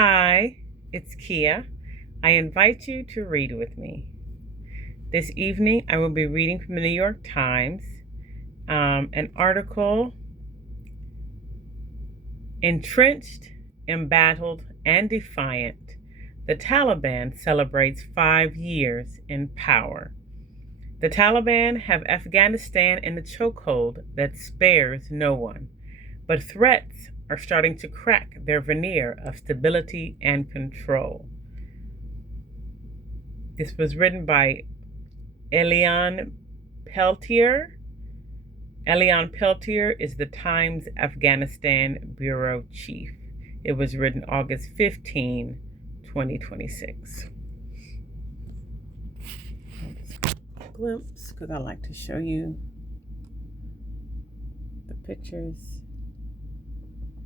Hi, it's Kia. I invite you to read with me. This evening, I will be reading from the New York Times an article, Entrenched, Embattled, and Defiant. The Taliban celebrates 5 years in power. The Taliban have Afghanistan in the chokehold that spares no one, but threats are starting to crack their veneer of stability and control. This was written by Elian Peltier. Elian Peltier is the Times Afghanistan Bureau Chief. It was written August 15, 2026. Glimpse, because I like to show you the pictures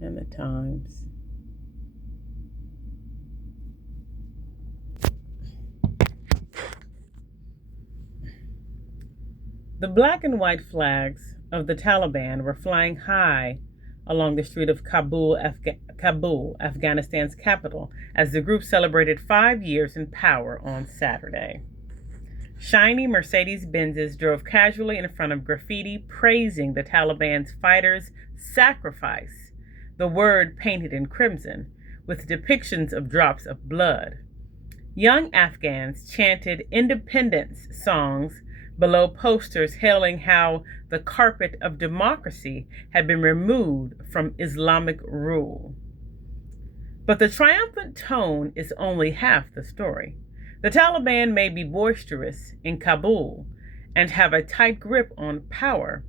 and the times. The black and white flags of the Taliban were flying high along the street of Kabul, Afghanistan's capital, as the group celebrated 5 years in power on Saturday. Shiny Mercedes-Benzes drove casually in front of graffiti praising the Taliban's fighters' sacrifice, the word painted in crimson, with depictions of drops of blood. Young Afghans chanted independence songs below posters hailing how the carpet of democracy had been removed from Islamic rule. But the triumphant tone is only half the story. The Taliban may be boisterous in Kabul and have a tight grip on power,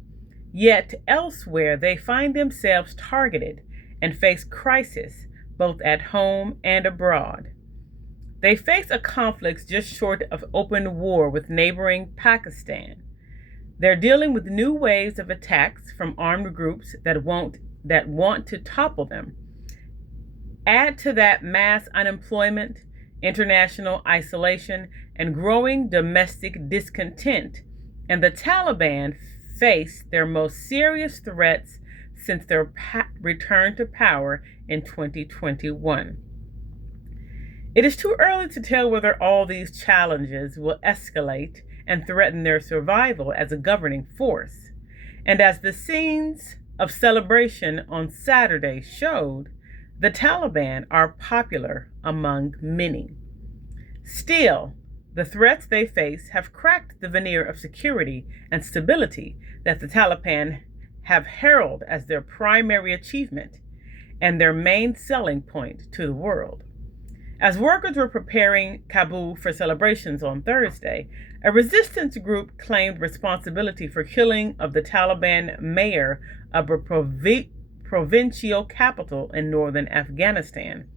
yet elsewhere they find themselves targeted and face crisis both at home and abroad. They face a conflict just short of open war with neighboring Pakistan. They're dealing with new waves of attacks from armed groups that want to topple them. Add to that mass unemployment, international isolation, and growing domestic discontent, and the Taliban face their most serious threats since their return to power in 2021. It is too early to tell whether all these challenges will escalate and threaten their survival as a governing force. And as the scenes of celebration on Saturday showed, the Taliban are popular among many. Still, the threats they face have cracked the veneer of security and stability that the Taliban have heralded as their primary achievement and their main selling point to the world. As workers were preparing Kabul for celebrations on Thursday, a resistance group claimed responsibility for killing of the Taliban mayor of a provincial capital in northern Afghanistan.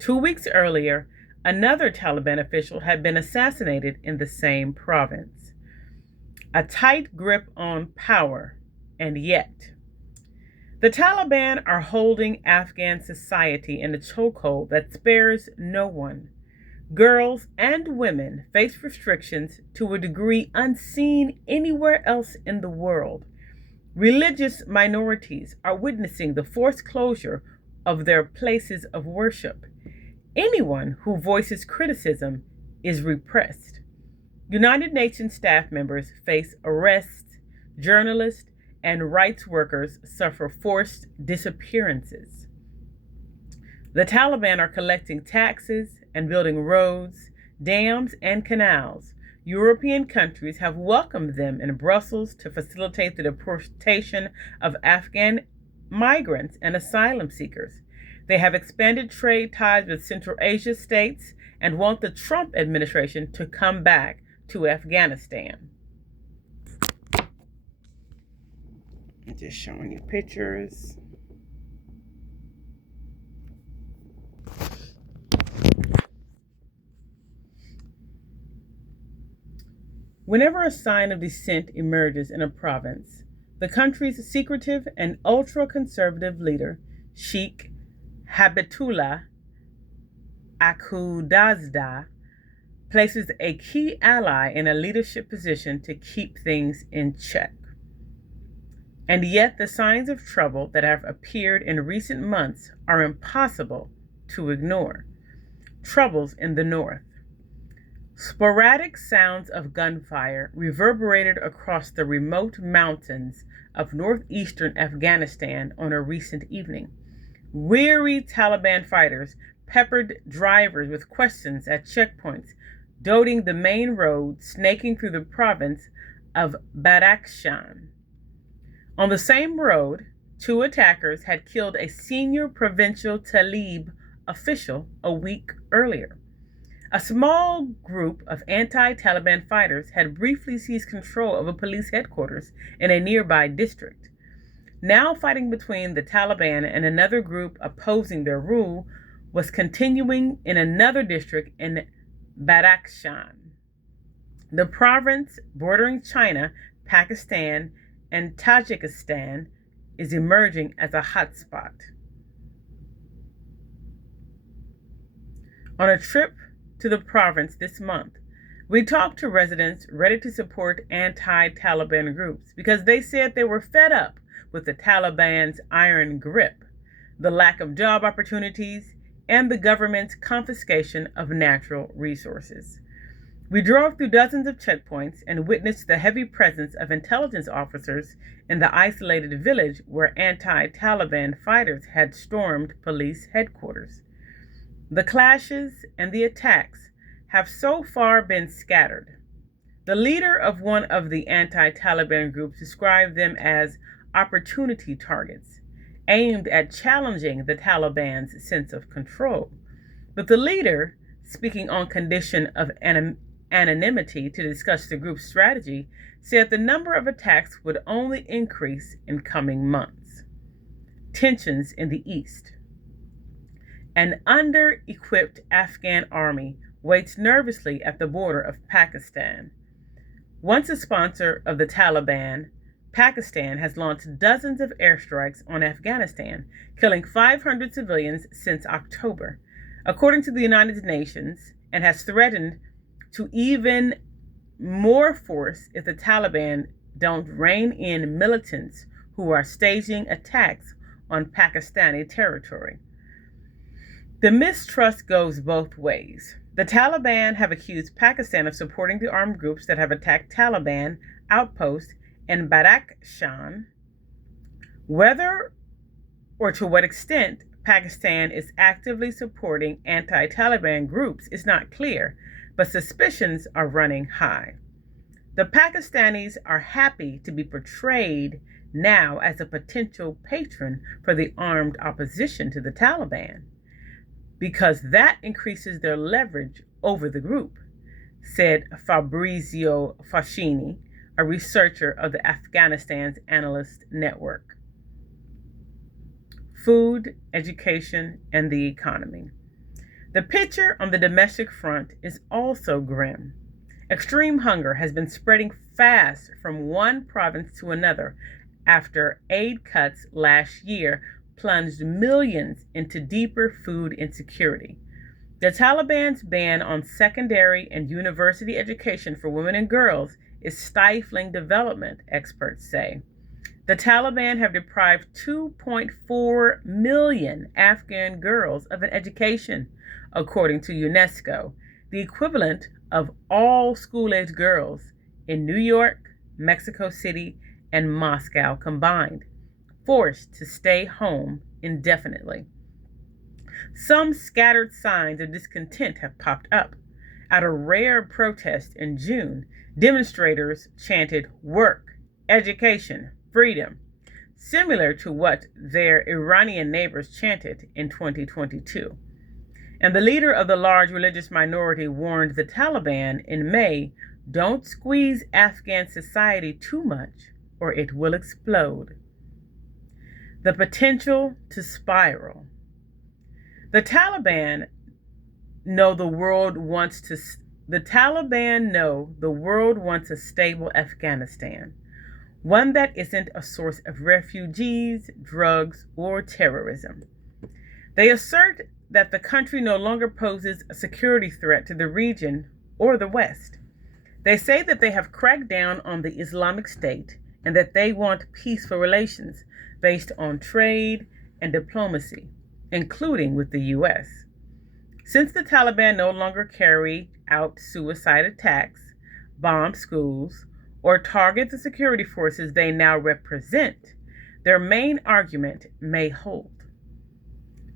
2 weeks earlier, another Taliban official had been assassinated in the same province. A tight grip on power, and yet the Taliban are holding Afghan society in a chokehold that spares no one. Girls and women face restrictions to a degree unseen anywhere else in the world. Religious minorities are witnessing the forced closure of their places of worship. Anyone who voices criticism is repressed. United Nations staff members face arrests, journalists and rights workers suffer forced disappearances. The Taliban are collecting taxes and building roads, dams, and canals. European countries have welcomed them in Brussels to facilitate the deportation of Afghan migrants and asylum seekers. They have expanded trade ties with Central Asia states and want the Trump administration to come back to Afghanistan. I'm just showing you pictures. Whenever a sign of dissent emerges in a province, the country's secretive and ultra-conservative leader, Sheikh Habibullah Akhundzada, places a key ally in a leadership position to keep things in check. And yet the signs of trouble that have appeared in recent months are impossible to ignore. Troubles in the north. Sporadic sounds of gunfire reverberated across the remote mountains of northeastern Afghanistan on a recent evening. Weary Taliban fighters peppered drivers with questions at checkpoints, dotting the main road snaking through the province of Badakhshan. On the same road, two attackers had killed a senior provincial Taliban official a week earlier. A small group of anti-Taliban fighters had briefly seized control of a police headquarters in a nearby district. Now fighting between the Taliban and another group opposing their rule was continuing in another district in Badakhshan. The province bordering China, Pakistan, and Tajikistan is emerging as a hotspot. On a trip to the province this month, we talked to residents ready to support anti-Taliban groups because they said they were fed up with the Taliban's iron grip, the lack of job opportunities, and the government's confiscation of natural resources. We drove through dozens of checkpoints and witnessed the heavy presence of intelligence officers in the isolated village where anti-Taliban fighters had stormed police headquarters. The clashes and the attacks have so far been scattered. The leader of one of the anti-Taliban groups described them as opportunity targets, aimed at challenging the Taliban's sense of control. But the leader, speaking on condition of anonymity to discuss the group's strategy, said the number of attacks would only increase in coming months. Tensions in the east. An under-equipped Afghan army waits nervously at the border of Pakistan. Once a sponsor of the Taliban, Pakistan has launched dozens of airstrikes on Afghanistan, killing 500 civilians since October, according to the United Nations, and has threatened to even more force if the Taliban don't rein in militants who are staging attacks on Pakistani territory. The mistrust goes both ways. The Taliban have accused Pakistan of supporting the armed groups that have attacked Taliban outposts in Badakhshan. Whether or to what extent Pakistan is actively supporting anti-Taliban groups is not clear, but suspicions are running high. The Pakistanis are happy to be portrayed now as a potential patron for the armed opposition to the Taliban, because that increases their leverage over the group, said Fabrizio Fascini, a researcher of the Afghanistan's Analyst Network. Food, education, and the economy. The picture on the domestic front is also grim. Extreme hunger has been spreading fast from one province to another after aid cuts last year plunged millions into deeper food insecurity. The Taliban's ban on secondary and university education for women and girls is stifling development, experts say. The Taliban have deprived 2.4 million Afghan girls of an education, according to UNESCO, the equivalent of all school-age girls in New York, Mexico City, and Moscow combined, forced to stay home indefinitely. Some scattered signs of discontent have popped up. At a rare protest in June, demonstrators chanted work, education, freedom, similar to what their Iranian neighbors chanted in 2022. And the leader of the large religious minority warned the Taliban in May, don't squeeze Afghan society too much or it will explode. The potential to spiral. The Taliban know the world wants a stable Afghanistan, one that isn't a source of refugees, drugs, or terrorism. They assert that the country no longer poses a security threat to the region or the West. They say that they have cracked down on the Islamic State and that they want peaceful relations based on trade and diplomacy. including with the U.S. Since the Taliban no longer carry out suicide attacks, bomb schools, or target the security forces they now represent, their main argument may hold.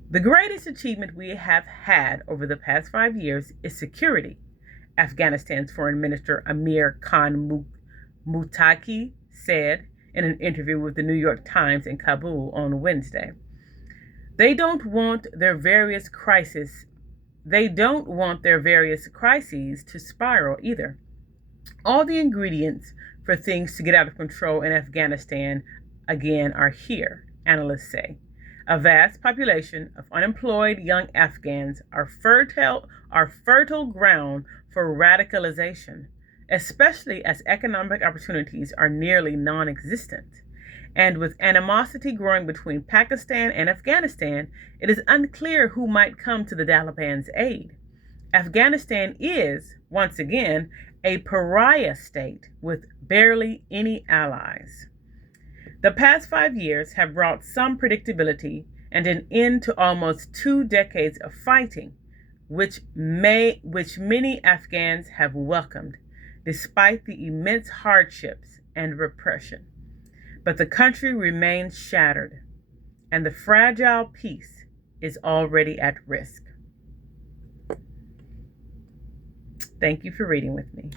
The greatest achievement we have had over the past 5 years is security, Afghanistan's Foreign Minister Amir Khan Muttaqi said in an interview with the New York Times in Kabul on Wednesday. They don't want their various crises to spiral either. All the ingredients for things to get out of control in Afghanistan again are here, analysts say. A vast population of unemployed young Afghans are fertile ground for radicalization, especially as economic opportunities are nearly non-existent. And with animosity growing between Pakistan and Afghanistan, it is unclear who might come to the Taliban's aid. Afghanistan is, once again, a pariah state with barely any allies. The past 5 years have brought some predictability and an end to almost 2 decades of fighting, which many Afghans have welcomed, despite the immense hardships and repression. But the country remains shattered, and the fragile peace is already at risk. Thank you for reading with me.